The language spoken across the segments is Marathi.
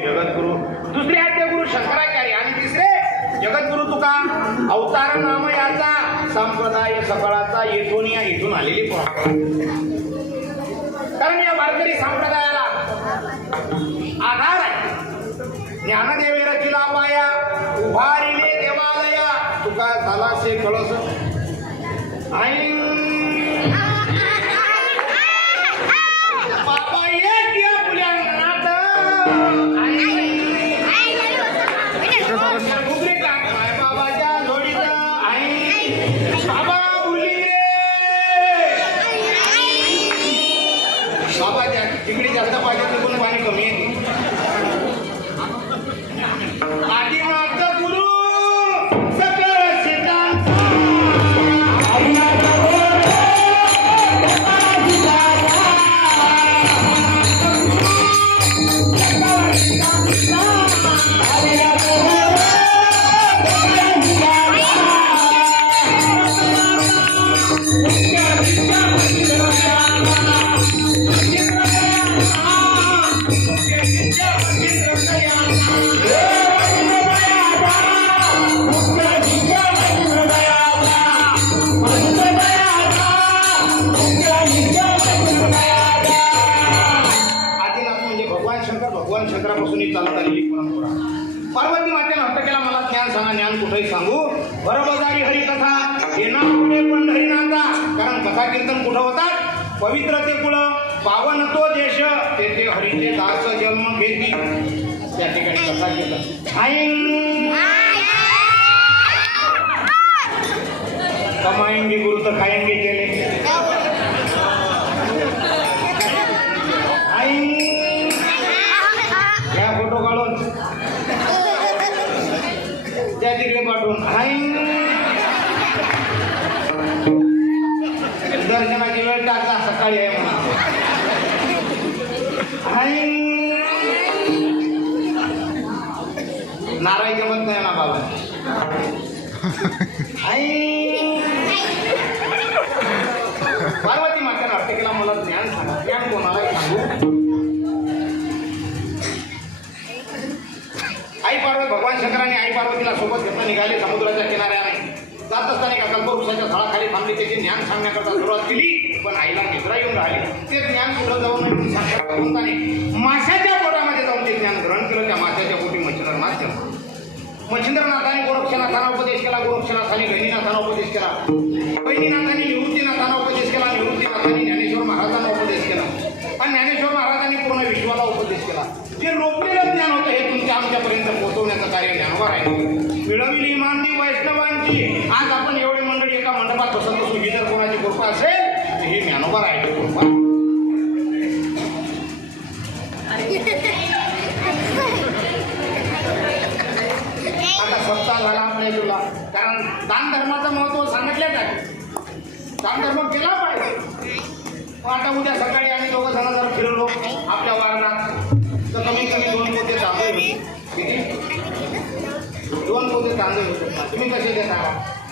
जगद्गुरु, दुसरे आद्य गुरु शंकराचार्य आणि तिसरे जगद्गुरु तुका. अवतार नाम याचा, संप्रदाय सकळाचा इथून आलेली परंपरा. कारण या वारकरी संप्रदायाला आधार आहे. ज्ञानदेवे रचिला पाया, उभारिले देवालया, तुका झाला से कळस. आई बाबा एक या पुल्यांगणात, बाबाच्या जोडीत आई बाबा बोलली रे. बाबाच्या तिकडे जास्त पाहिजे तर पाणी कमी आहे. पाठीमागचा गुरु सकळ सिद्धांत चालत आलेली परंपरा. पार्वती मातेला हट्ट केला, मला ज्ञान सांगा. ज्ञान कुठेही सांगू. बरोबरी हरिकथा येणार पुढे पंढरीनाथा. कारण कथा कीर्तन कुठं होतात? पवित्र ते कुळ, पावन तो देश, तेथे हरीचे दास जन्म घेती. त्या ठिकाणी कथा कीर्तन कमाएंगे गुरु तर खाएंगे केले. फोटो काढून त्या तिकडे पाठवून दर्शनाची वेळ टाकला सकाळी आहे म्हणा. नाराय जमत नाही ना बाबा. पार्वती मातेला हट्ट केला, मला ज्ञान सांगा. ज्ञान कोणाला सांगू? आई पार्वती, भगवान शंकराने आई पार्वतीला सोबत घेतला, निघाले समुद्राच्या किनाऱ्याने. जात असताना एका कल्पवृक्षाच्या झाडाखाली थांबले. त्याचे ज्ञान सांगण्याकरता सुरुवात केली, पण आईला निद्रा येऊन राहिली. ते ज्ञान कुठं जाऊ नये सांगताना माशाच्या पोटामध्ये जाऊन ते ज्ञान ग्रहण केलं. त्या माशाच्या पोटी मच्छिंद्रनाथ केला. मच्छिंद्रनाथाने गोरक्षनाथांना उपदेश केला, गोरक्षनाथाने गहिनीनाथांना उपदेश केला, गहिनीनाथाने निवृत्तीनाथांना उपदेश केला, निवृत्तीनाथाने ज्ञानेश्वर महाराजांना उपदेश केला, आणि ज्ञानेश्वर महाराजांनी पूर्ण विश्वाला उपदेश केला. जे रोखलेलं ज्ञान होतं हे तुमच्या आमच्यापर्यंत पोहोचवण्याचं कार्य ज्ञानवर आहे. मिळवली मानती वैष्णवांची. आज आपण एवढी मंडळी एका मंडपात बसत असू, ही जर कोणाची कृपा असेल तर हे ज्ञानोबा आहे कृपा. आता सप्ताह झाला आपल्या इथला. कारण दान धर्माचं महत्व सांगितलेच आहे. दान धर्म केला पाहिजे. आता उद्या सकाळी आम्ही दोघं जण जर फिरलो आपल्या वारणात तर कमीत कमी 2 पोते तांदूळ होते. किती? 2 पोते तांदूळ होते. तुम्ही कसे देता?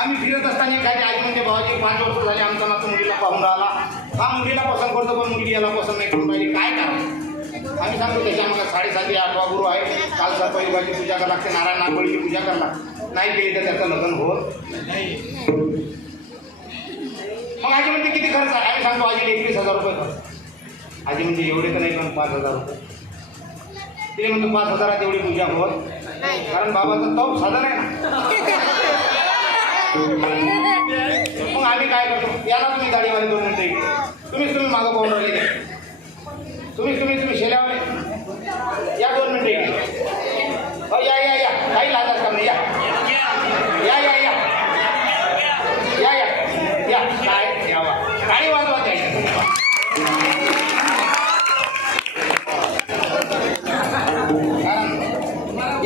आम्ही फिरत असताना काय आई म्हणजे भावाजी 5 वर्ष झाले आमचा नातू मुलीला पाहून राहिला. हा मुलीला पसंत करतो, पण मुलगी याला पसंत नाही करून पाहिजे. काय करावं? आम्ही सांगतो त्याच्या मग 7:30 8 गुरु आहे. काल सरपैवाची पूजा करावं लागते, नारायण नागबळीची पूजा करावं. नाही केली तर त्याचं लग्न होत नाही. मग आजी म्हणते किती खर्च आहे? आम्ही सांगतो आजीला 21,000 रुपये खर्च. आजी म्हणजे एवढे तर नाही, पण 5,000 रुपये. ते म्हणतो 5,000 एवढी पूजा होत, कारण बाबाचं तप साधन आहे ना. मग आम्ही काय करतो, याला तुम्ही गाडीवाले 2 मिनिटं इकडे, तुम्ही मागं पाहून राहिले, तुम्ही शेल्यावाले या 2 मिनिटं इकडे. या या या काही लाजात का नाही. या या या या या या या काय यावा, गाडी वाजवा द्यायची.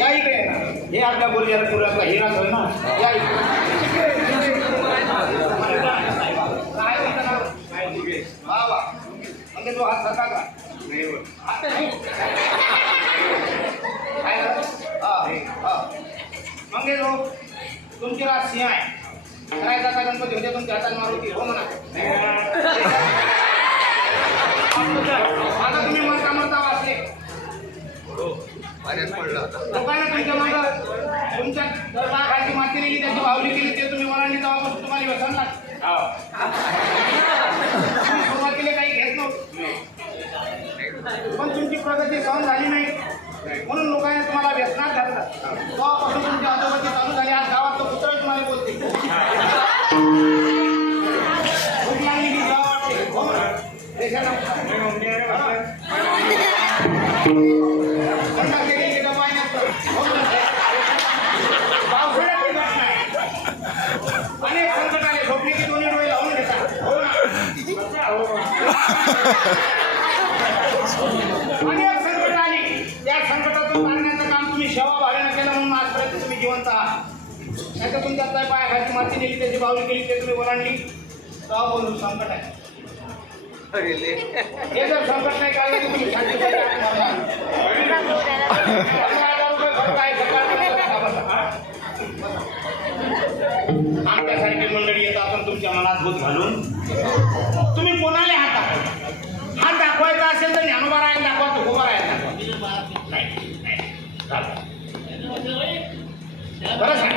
या इकडे हे आपल्या गुरुजाला पुरातला हिराच होय ना. या इकडे म्हणजे तो हात सका का म्हणजे जो तुमची रात सिंह आहे. करायचा का गणपती होते तुमच्या हातात मारुती हो म्हणा. आता तुम्ही मरता वाचले लोकांना तुमच्या मागं तुमच्या खालची माती नेली त्याची भावली केली ते तुम्ही मला तेव्हापासून तुम्हाला व्यसन लागतं. सुरुवातीला काही घेत नव्हतं पण तुमची प्रगती सहन झाली नाही म्हणून लोकांनी तुम्हाला व्यसनात घातलं. तेव्हापासून तुमची अधोगती चालू झाली. आज गावात कुत्रा तुम्हाला बोलते भूक लागली की जेव्हा वाटते हो ना देशाला अनेक संकट आले झोपली की दोन्ही डोळे लावून घेतात हो ना. अनेक संकट आली त्या संकटातून काढण्याचं काम तुम्ही सेवा भाड्यानं केलं म्हणून आजपर्यंत तुम्ही जिवंत आहात. नाही तर तुमच्या पायाखालची माती नेली त्याची बावली केली ते तुम्ही ओलांडली तेव्हा बोलू संकट आहे. हे जर संकट नाही काढलं तर तुम्ही शांतीमध्ये आमच्यासारखी मंडळी येतात आपण तुमच्या मनात भूत घालून तुम्ही कोणाला हात दाखवायचा असेल तर ज्ञानोबा राहायला दाखवा तुकोबा राहायला दाखवा. बरं सांग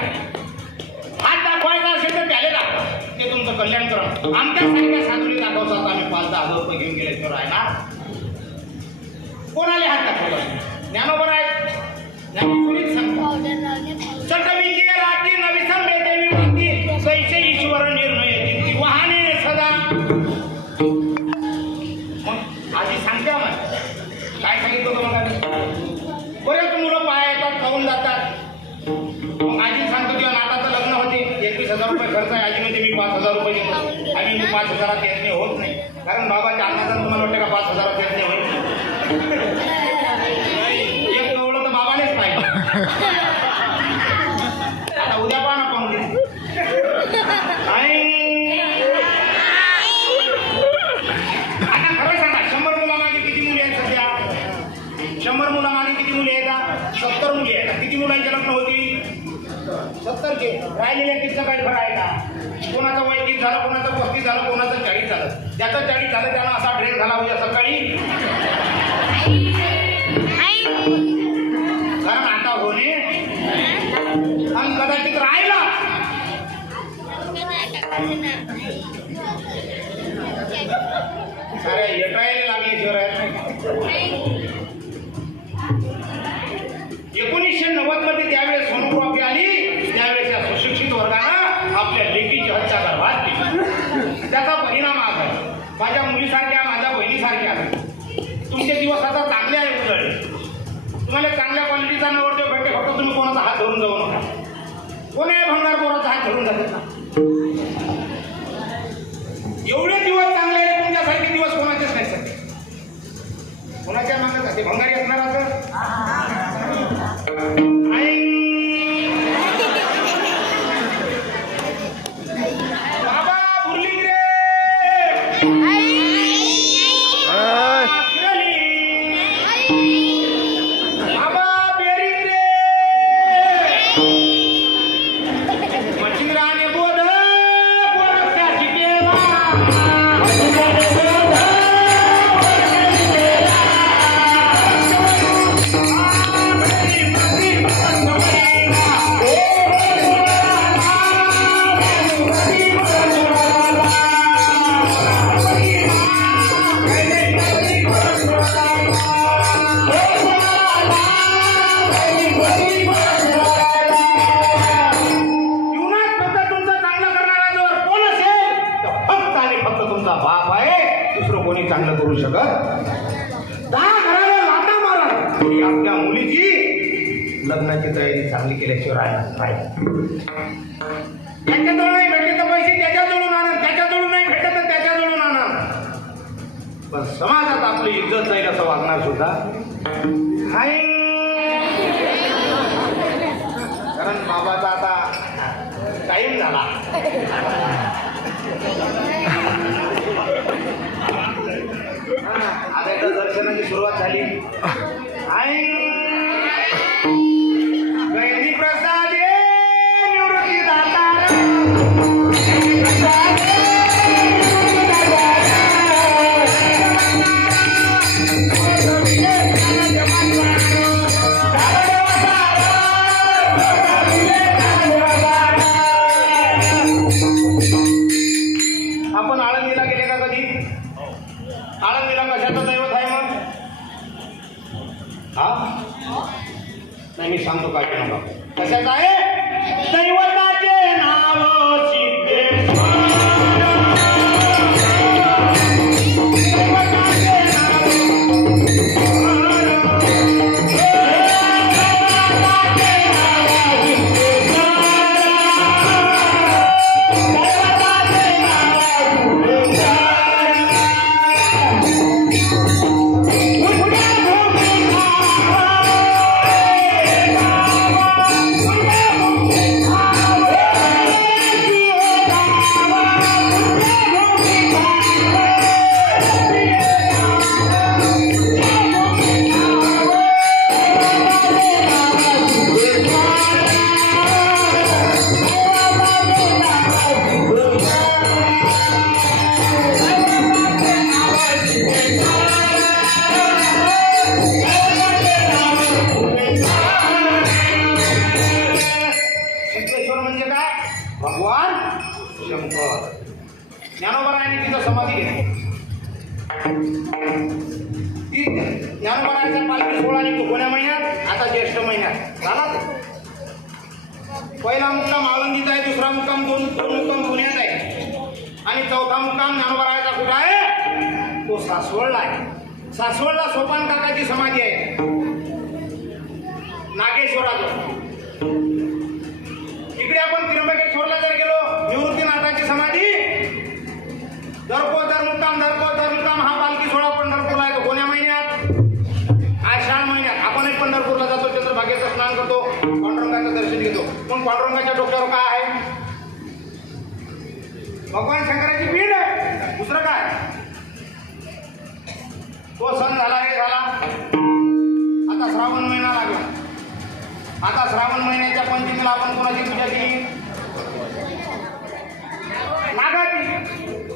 हात दाखवायचा असेल तर त्याला दाखवा ते तुमचं कल्याण करा. आमच्यासारख्या साधूने दाखवतात आम्ही 5,000-10,000 रुपये घेऊन गेल्याशिवाय राहणार कोणाला हात दाखवायचा. ज्ञानोबा राहायचं ज्ञानोबरीच सांगतो चटविकी रात्री नविसन बेदेवी वृत्ती कैसे ईश्वर निर्णय ती वाहने सदा. आधी सांगते आम्हाला काय सांगितलं तुम्हाला बरेच मुलं पाया येतात खाऊन जातात. मग आजी सांगतो किंवा नाताचं लग्न होते 21,000 रुपये खर्च आहे. आजी म्हणजे मी 5,000 रुपये देतो आणि मी 5,000 यज्ञ होत नाही कारण बाबाच्या अन्नाचा तुम्हाला वाटतं का 5,000 यज्ञ होईल. एक कवळं तर बाबानेच पाहिजे. आता उद्या पाहा ना पाहून आता खरं सांगा 100 मुलामागे किती मुली आहेत सध्या. 100 मुलामागे किती मुली आहेत 70 मुली आहेत. किती मुलांचे लग्न होती 70 के राहिलेल्या कितीचं काही फरक आहे का. कोणाचं वय 30 झालं कोणाचं 35 झालं कोणाचं 40 झालं. ज्याचं 40 झालं त्यानं असा ड्रेस झाला उद्या सकाळी कारण आता होणे आणि कदाचित राहिला अरे येटायला लागली शिवराय. 1990 मध्ये त्यावेळेस सोनोग्राफी आली त्यावेळेस या सुशिक्षित वर्गानं आपल्या लेकीची हत्या गर्भात केली. त्याचा परिणाम आज आहे. माझ्या मुलीसारख्या माझ्या बहिणीसारख्या तुमचे दिवस आता चांगले आहे उजळले. तुम्हाला चांगल्या क्वालिटीचा नवरदेव भेटते फक्त तुम्ही कोणाचा हात धरून जाऊ नका. कोणी भंगार कोणाचा हात धरून जाते ना. एवढे दिवस चांगले आहेत तुमच्यासारखे दिवस कोणाचेच नाही सध्या. कोणाच्या मागत जाते भंगारी असणार असं बाबा बुरली रे बाबा बेरी रे मचिंद्राने बोध बोलत्याची केला चांगलं करू शकत. 10 घराला लाथा मारा आपल्या मुलीची लग्नाची तयारी चांगली केल्याशिवाय राहिला. त्याच्याजवळ नाही भेटले तर पैसे त्याच्याजवळून आणा त्याच्याजवळून नाही भेटत तर त्याच्याजवळून आणा पण समाजात आपली इज्जत जाईल असं वागणार सुद्धा हाय. कारण बाबाचा आता टाईम झाला. आता एकदा दर्शनाची सुरुवात झाली. गैरी प्रसाद निवृत्ती दाता नाही मी सांगतो काय नका कशाच आहे दैवताचे नाव भगवान शंकर ज्ञानोबरायांनी तिथं समाधी घेतली ती ज्ञानोबरायांचा पालखी सोहळा निघतो कोण्या महिन्यात आता ज्येष्ठ महिन्यात झाला पहिला मुक्काम आळंदीचा आहे दुसरा मुक्काम दोन मुक्काम पुण्यात आहे आणि चौथा मुक्काम ज्ञानोबरायांचा कुठं आहे तो सासवडला आहे सासवडला सोपान काकाची समाधी आहे नागेश्वराचं इकडे आपण त्र्यंबकेश्वरला जर गेलो निवृत्तीनाथाची समाधी दर मुक्काम हा पालखी सोहळा पंढरपूरला येतो कोण्या महिन्यात आषाढ महिन्यात आपण एक पंढरपूरला जातो चंद्रभागेचं स्नान करतो पांडुरंगाचं दर्शन घेतो पण पांडुरंगाच्या डोक्यावर काय आहे भगवान शंकराची पीठ आहे दुसरं काय तो सण झाला रे झाला आता श्रावण महिना लागला आता श्रावण महिन्याच्या पंचमीला आपण कोणाची पूजा केली नागाची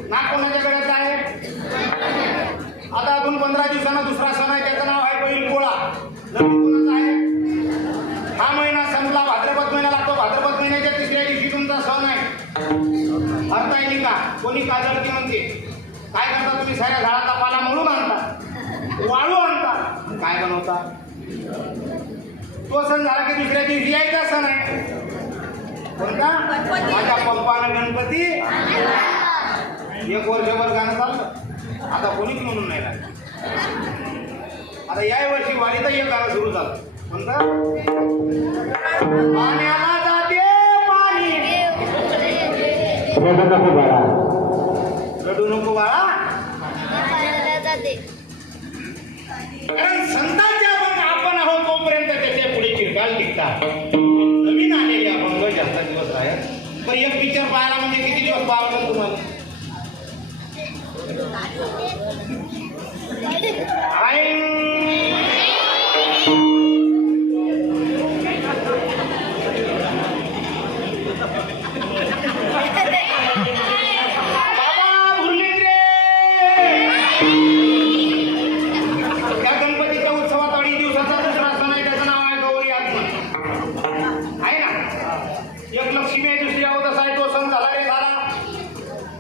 नाग कोणाच्या गळ्यात आहे आता अजून 15 दिवसांना दुसरा सण आहे त्याचं नाव आहे बैल पोळा कोणाचा आहे हा महिना संपला भाद्रपद महिना लागतो भाद्रपद महिन्याच्या तिसऱ्या दिवशी तुमचा सण आहे हरताळिका कोणी काजळती म्हणते काय करता तुम्ही साऱ्या झाडाचा पाला म्हणून आणता वाळू आणता काय बनवता तो सण झाला की दुसऱ्या दिवशी यायचा सण आहे कोणता माझ्या पप्पानं गणपती एक वर्षभर गाणं चाललं आता कोणीच म्हणून नाही लागलं आता या वर्षी वाडीत एक गाणं सुरू झालं कोणतं पाण्याला जाते पाणी रडू नको बाळा कारण संतांच्या आपण आहोत तोपर्यंत त्याच्या पुढे चिरकाल टिकतात नवीन आलेले अभंग जास्त दिवस आहेत पण एक पिक्चर पाहायला म्हणजे किती दिवस पाहावं तुम्हाला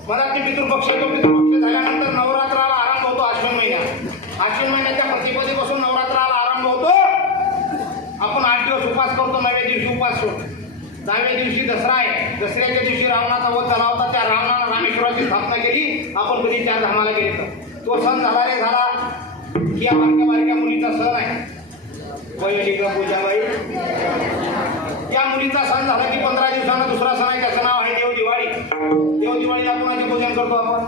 मराठी पितृपक्ष तो पितृपक्ष झाल्यानंतर नवरात्राला आरंभ होतो अश्विन महिन्यात अश्विन महिन्याच्या प्रतिपदेपासून नवरात्राला आरंभ होतो आपण 8 दिवस उपास करतो 9व्या दिवशी उपास सोडतो 10व्या दिवशी दसरा आहे दसऱ्याच्या दिवशी रावणाचा वध झाला होता त्या रावणानं रामेश्वराची स्थापना केली आपण कधी 4 धामाला गेलो तो सण झाला रे झाला की या बारक्या मुलीचा सण आहे वयोलिका पूजाबाई या मुलीचा सण झाला की 15 दिवसांना दुसरा सण आहे त्याचं नाव आहे देवदिवाळी देवदिवाळीला कोणाचे पूजन करतो आपण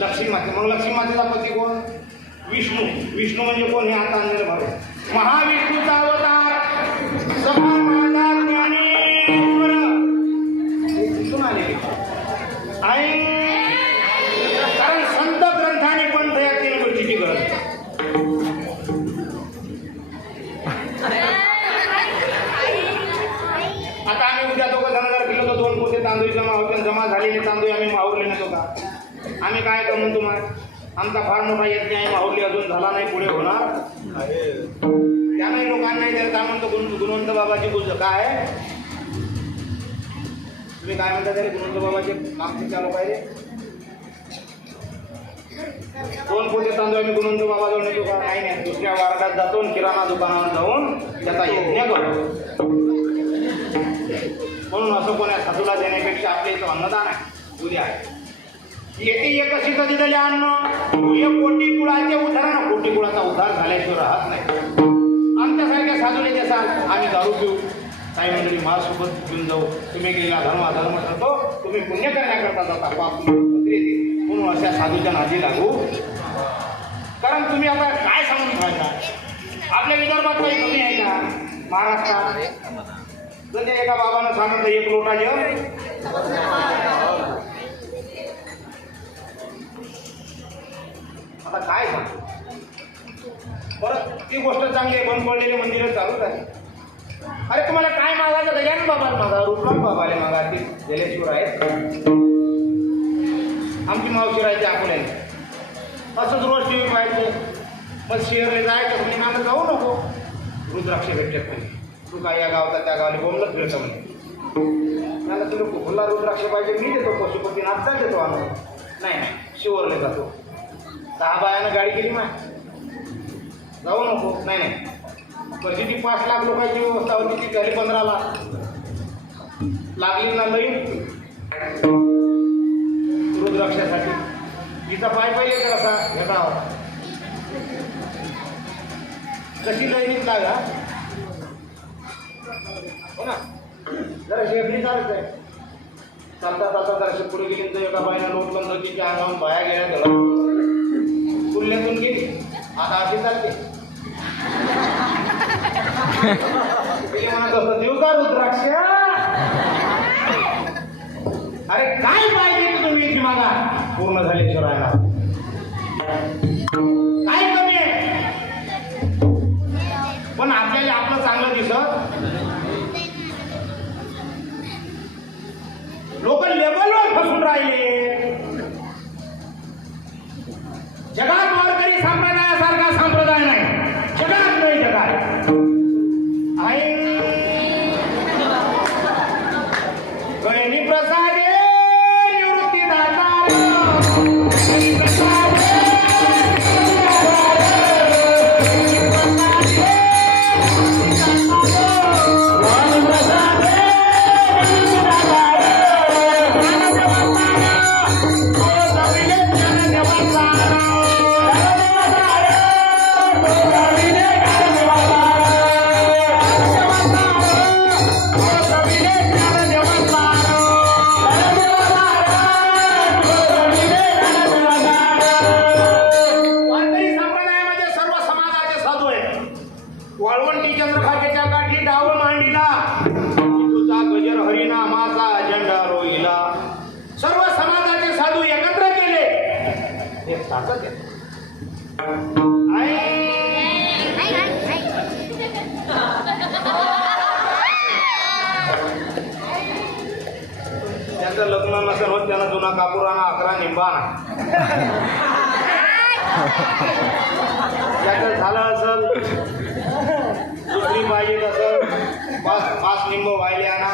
लक्ष्मी माते मग लक्ष्मी मातेचा पती कोण विष्णू म्हणजे कोण हे आता आणलेलं भाऊ महाविष्णूचा अवतार सखा माझा ज्ञानेश्वर कुठून आले आणि कारण संत ग्रंथाने पण या 3 गोष्टीची गरज आता आम्ही उद्या दोघं जण जर गेलो तर 2 पोते तांदूळ जमा होते जमा झालेले तांदूळ आम्ही माहुरले नसतो का आम्ही काय करू तुम्हाला आमचा फार मोठा यज्ञ आहे माहुरली अजून झाला नाही पुढे होणार त्यामुळे लोकांना जर काय म्हणतो गुणवंत बाबाची पूजा काय तुम्ही काय म्हणता तरी गुणवंत बाबाचे काम चालू पाहिजे 2 पोते तांदूळ मी गुणवंतो बाबाजवळ नेतो का? नाही, दुसऱ्या वार्डात जातो आणि किराणा दुकानावर जाऊन त्याचा यज्ञ करतो. म्हणून असं कोण्या साधूला देण्यापेक्षा आपल्या इथं अन्नदान आहे, उद्या आहे. येते एक अशी कधी दिले अन्न एक कोटी कुळाचे उदाहरण, कोटी कुळाचा उद्धार झाल्याशिवाय राहत नाही. आमच्यासारख्या साधूने देसाल आम्ही दारू पिऊ, काही मंडळी माझ्यासोबत घेऊन जाऊ, तुम्ही गेला धर्म ठरतो, तुम्ही पुण्य करण्याकरता जाता, पाप पत्री येते. म्हणून अशा साधूच्या नादी लागू. कारण तुम्ही आता काय सांगून ठेवायचा, आपल्या विदर्भात काही कमी आहे का? महाराष्ट्रात जर एका बाबानं सांगितलं 1 लोटा जेवण, आता काय सांगतो. परत ती गोष्ट चांगली आहे, बंद पडलेले मंदिरं चालूच आहे. अरे तुम्हाला काय मागायचं गजानन बाबाला मागा, रुपलाल बाबाला मागा, ती जलेश्वर आहेत. आमची मावशी राहायची अकोल्याने, असंच रोज टीव्ही पाहायचे. मग शेअरला जायचं म्हणजे मागं जाऊ नको, रुद्राक्ष भेटतात तुम्ही, तू काय या गावाचा त्या गावाला बोंबलत फिरतो म्हणे. त्याला तुला कुठला रुद्राक्ष पाहिजे मी देतो, पशुपतीनाथचा देतो आम्ही. नाही शिवरले जातो. 10 बायानं गाडी केली माय, जाऊ नको. नाही कशी ती 5 लाख लोकांची व्यवस्था होती, ती झाली 15 लाख. लागली ना लई रुद्राक्षासाठी. तिचा पाय पाहिजे तर असा घेता कशी लईनीच लागा, हो ना. जरा शेगडी चालत आहे, चालता चालता जरा पुढे गेली तर एका बाईनं लोट बंद, तिच्या अंगावून बाया गेल्या, धडा कुल्ल्यातून गेली. आता अशी चालते. तिने म्हणत असतं देऊ का रुद्राक्ष? अरे काय पाहिजे तुम्ही इथे मागा, पूर्ण झाल्याशिवाय काय कमी आहे. पण आपल्याला आपलं चांगलं दिसत, लोक लेबलवर फसून राहिले. जगात वारकरी संप्रदायासारखा संप्रदाय नाही, जगात नाही, जगात आहे. गैनी प्रसादे निवृत्ती दाता, गैनी प्रसादे वाळवंटी चंद्रभागेच्या काठी डाव मांडीला, तुझा गजर हरिनामाचा झेंडा रोईला. सर्व समाजाचे साधू एकत्र केले, हे ताकद आहे. ज्यांचं लग्न नसेल होत त्यांना जुना कापुराना 11 निंबाना, ज्याचं झालं असेल दुसरी पाहिजे तसं 5 निंब वाहिले आणा.